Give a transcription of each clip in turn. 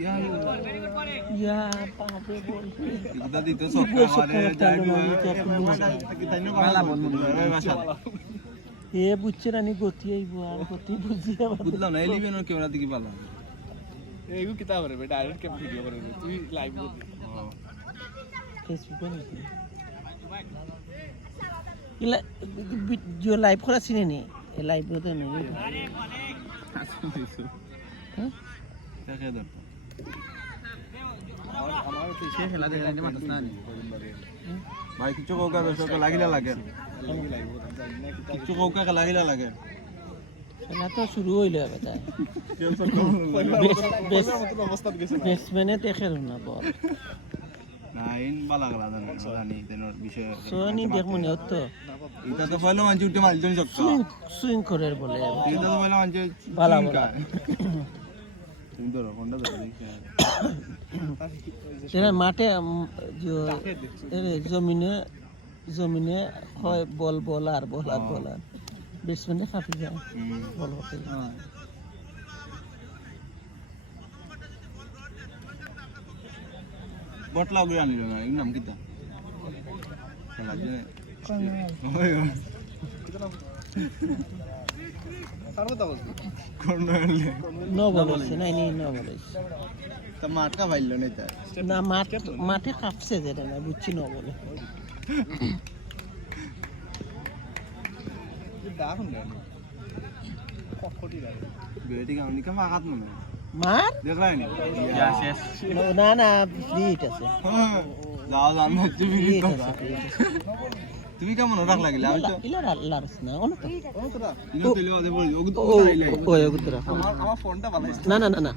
ইয়া পাবে বল দাদি তো সব আমারে যাইবো মেলা বল এ বুঝছে রানি গতি আইবো আর গতি বুঝি আবার বুঝলাম না এলিভেন ওর ক্যামেরা দিকে পালা এইগু কিতা করে বে ডাইরেক্ট ক্যাম ভিডিও করে তুই লাইভ করবি ফেসবুকে নাকি ইলা जो লাইভ করা চিনে নি এ লাইভ হতে নেই হ্যাঁ দেখে দাও আমার পিছে খেলা দেখে জানি মাত্র না ভাই কিছু কোকা দর্শক লাগিলা লাগে কিছু কোকা লাগিলা লাগে খেলা তো শুরু হইলো হবে তাই বেসমেনে দেখে না বল নাইন বালা গলা জানি তেনর বিষয় সোনি দেখমনি তো এটা তো পয়লা মানছি উঠে মাল জন চক্কা সুইং করে বলে এটা তো পয়লা মানছি বালা বালা সুন্দর কোনটা দেখি तेरा माटे जो जमीने হয় বল বলার ব্যাটসম্যানে ফাঁপি যায় বল হতে বটলা গুলো আনিল না এর নাম কিতা খেলা যে ওই সারবতা বল কোন নো বলেছে নাই নো বলেছে তা মাঠটা ভাইল না তা না মাঠে কাঁপছে যেটা না বুঝছি নো বলে দেখুন না কখটি লাগে বেটি কাউনি কা মাগাত মনে মার দেখলাই নি ইয়া শেষ না ফ্রি হিট আছে যাও জান না তুমি তুমি কেমন রাখ লাগিলা আমি তো ইলা লারস না অন তো ইনো তেলে বাদে বলি ওগু তো আইলাই ওই ওগুতরা আমার ফোনটা বানাইছে না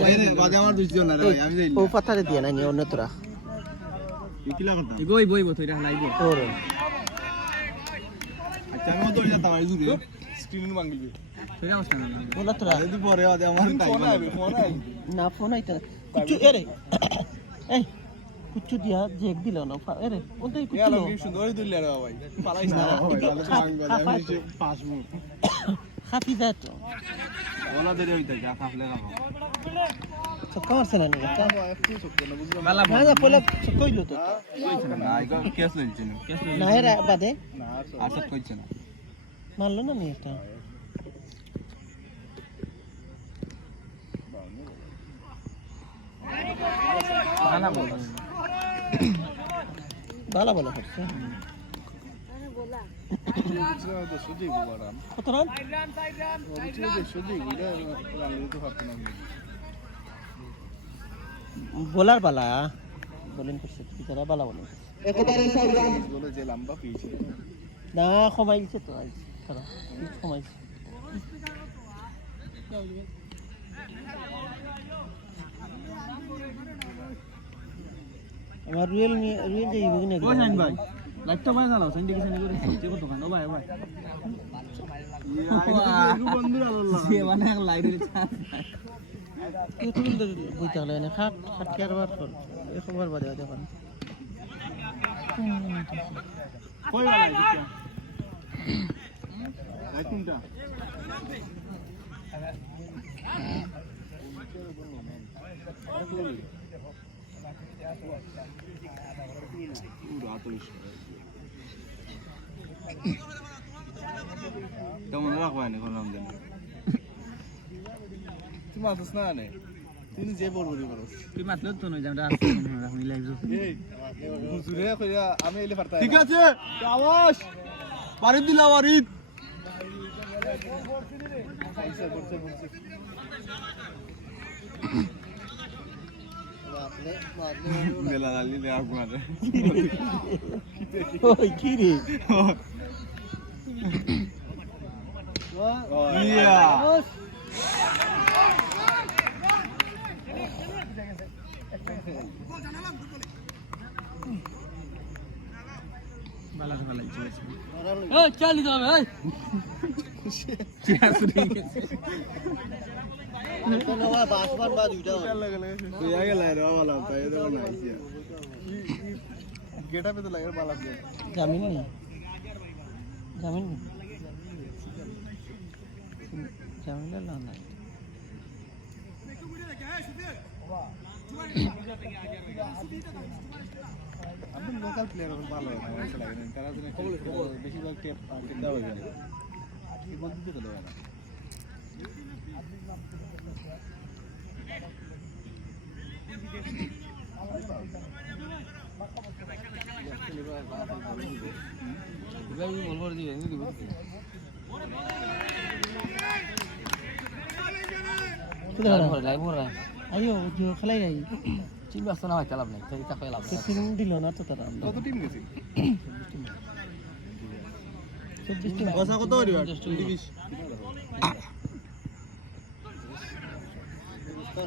বাইরে বাদে আমার দুইজন না রে ভাই আমি যাইলি ও পাতারে দিয়া নাই অন্য তোরা কিলা করতাম এগোই বইব তো এটা লাইব তোর আচ্ছা আমি তো এটা তাই জুড়ে স্ক্রিন মাঙ্গিবি তোরা অবস্থা না বলা তোরা যদি পরে বাদে আমার তাই ফোন আইবে না ফোন আইতা কুচু এরে এই কুচু দিয়া জেক দিল না এরে ওটাই কুচু ইয়ালা কি সুন্দর দিল রে ভাই পালাইছ না ভাই তাহলে মাঙ্গো আমি সে 5 মিনিট খাপি দা তো ওলা দেরি হইতা যা খাফলে খাও ছক্কা মারছে না এটা একটু চক্কর না বুঝলাম না পয়লা কইলো তো না আইগো কেস লইছে না কেস না এরা বাদে না আসত কইছে না মারলো না নি এটা বালা বলা করছে কত রান বোলার বালা বোলিং করছে যারা বালা বলে যে লম্বা পিছে না কমাইছে তো তারা কমাইছে আমার রিয়েল যে ইভেন না ওই নাইন ভাই লাইটটা ভাই চালাও সিন্ডিকেশন করে যে কত খান ও ভাই বন্ধুরা আল্লাহ সে মানে লাইটের চান্স কি তুমি বইতে হলো না খাট কি আর বার কর এই খবর বাদে দেখুন কই বালাই দিকে লাইট কোনটা কেমন রাখবা নি করলাম দিন তুই মাথা না নে তুই যে বড়বড়ি করছ তুই মাতলো তো নই আমরা আসছি রাখনি লাইভ এই হুজুরে কইরা আমি এলে পারতাই ঠিক আছে আওয়াজ পারি দিলা ওয়ারিদ মেলা লালি দে আপনারে ওই কি রে ইয়া বালা বালা চলেছে ওই চালি যাবে ওই চিয়াস রে না বা বাসবার বা দুইটা তুই আগে লাই রে বালা তাই দেখো না আইছিয়া গেটা পে তো লাগে বালা প্লেয়ার জামিন নেই জামিন জামিন না আমাদের লোকাল প্লেয়ার এখন ভালো হয় না আমার লাগে না তারা যেন বেশিরভাগ টেপ দেওয়া হয় না কি বলতে তো দেওয়া না বলবো দিবে দিব আইও যে খেলাই নাই চিন ব্যস্ত না হয় চালাব নাই সেই টাকা লাভ নাই টিম দিল না তো তারা কত টিম গেছে 24 টিম পয়সা কত হইবা 20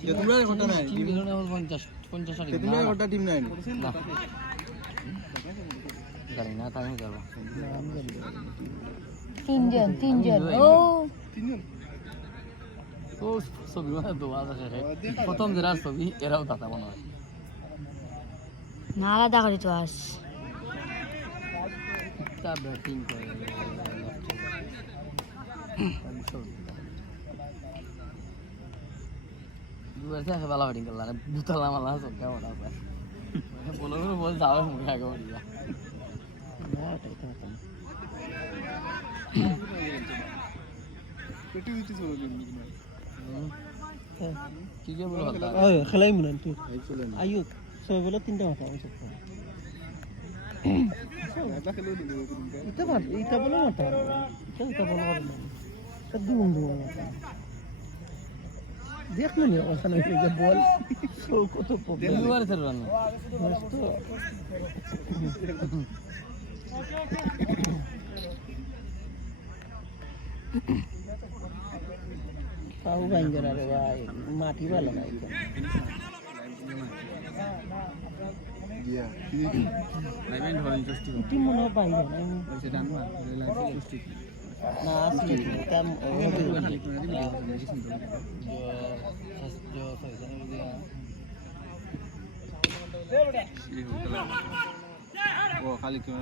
কে তোমরা ঘটা নাই চিন দিল না 50 50 কে তোমরা ঘটা টিম নাই না জানি না তাই করব তিনজন ও তিনজন তো ছবি মানে দোয়া আছে প্রথম যারা ছবি এরাও দাতা মনে হয় না আলাদা করে তো আস তা ব্যাটিং করে দুবার থেকে ভালো ব্যাটিং করলাম বুতলা মালা সব কেমন আছে বলো বল যাবে মুখে আগে বলিয়া পেটি দিতে চলে গেল কি যে বলো হতা ওই খেলাই মনে তুই আইও সব বলে তিনটা মাথা আছে এটা খেলে দিল এটা বলে মাথা এটা বলে না এটা দুম মাথা দেখ না ওখানে যে বল কত প্রবলেম দুবার থেকে রান তো তাও ভাঙ্গে না রে ভাই মাটি ভালো নাই দিয়া লাইভেন্ট হয় ইন্টারেস্টিং কি মনে হয় বাইরে নাই সেটা আমরা লাইভ ইন্টারেস্টিং না আসলে কাম ও খালি কি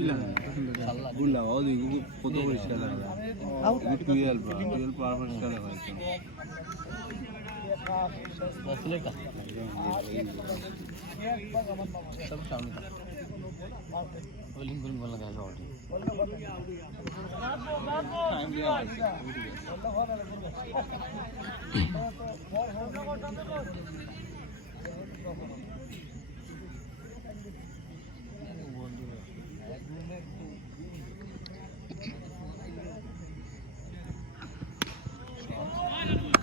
ইলা বুলা ও দিগু কত পরিষ্কার লাগে আউট 12 পার পরিষ্কার লাগে বসলে কা সব সামনে বোলিং করুন বলা যায় আউট টাইম দেওয়া আছে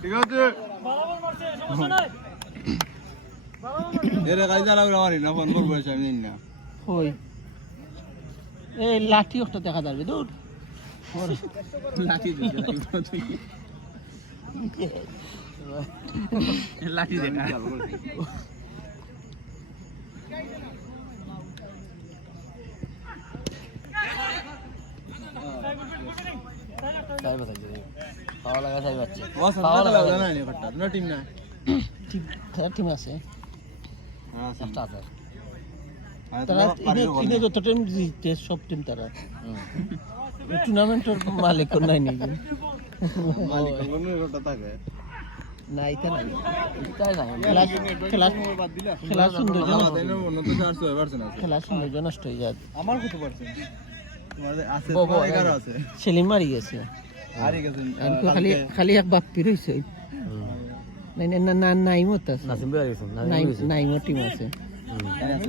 ঠিক আছে এরে গাড়ি চালাবো আমারই না ফোন করবো আমি না হই এই লাঠি একটা দেখা যাবে দূর লাঠি দিতে লাঠি দে না চাই বাতাই খাওয়া লাগা চাই বাচ্চা ও সামনে লাগা না নি ফটা না টিম না ঠিক টিম আছে হ্যাঁ একটা আছে তারা ইনে যত টিম জিতে সব টিম তারা টুর্নামেন্টের মালিক নাই নাকি মালিক কোন রটা থাকে না এটা নাই তাই না খেলা বাদ দিলা খেলা সুন্দর না তাইলে উন্নত 400 পারছেন আছে খেলা সুন্দর নষ্ট হয়ে যায় আমার কত পারছেন তোমার আছে তোমার 11 আছে সেলিম মারি গেছে হারি গেছেন আর খালি খালি এক বাপ্পি রইছে নাই না না নাইমো তো আছে নাসিম ভাই গেছেন নাইমো টিম আছে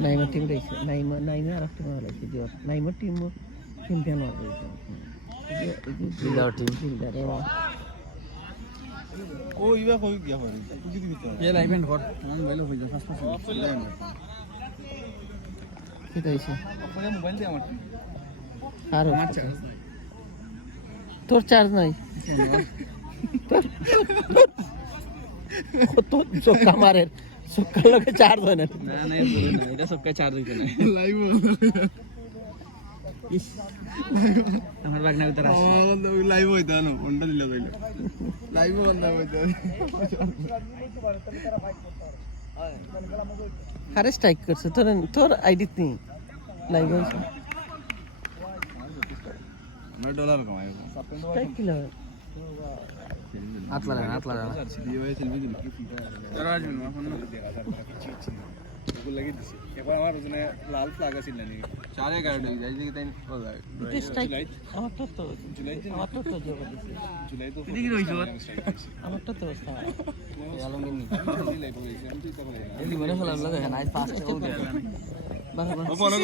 নাইমো টিম রইছে নাইমো আর একটা ভালো আছে দিও নাইমো টিম চ্যাম্পিয়ন হবে বিল্ডার টিম ফিল্ডারে ও ইবা কই গিয়া পারে বুঝি দিতে এ লাইভেন্ট হট মন ভালো হই যায় ফাস্ট কি হইছে আপনার মোবাইল দিয়ে আমার আর তোর চার্জ নাই কত চোখা মারের চোখার লগে চার্জ হয় না না না এটা সবকা চার্জ হইতো না লাইভ আমার লাগনা ভিতর আছে লাইভ হইতা না ওন্ডা দিলা কইলো লাইভ বন্ধ হইতা আরে স্ট্রাইক করছে তোর আইডি নি লাইভ হইছে আমরা ডলার কামাইবো স্ট্রাইক কিলা আতলা না দিয়ে ভাই সেলফি দিল তারা আসবেন না এখন দেখা যায় ওগুলো লাগিয়ে দিছি এখন আমার ওখানে লাল ফ্ল্যাগ আছে না 11:30 যাই দিকে তাই ও যায় আমারটা তো জুলাই আমারটা তো জমা দিছে জুলাই তো কি রইছো আমারটা তো অবস্থা আলমগীর নি জুলাই করেছি আমি তো কথা বলি না এই মনে হলো দেখেন আজ 5 টাকা উঠে ও বলো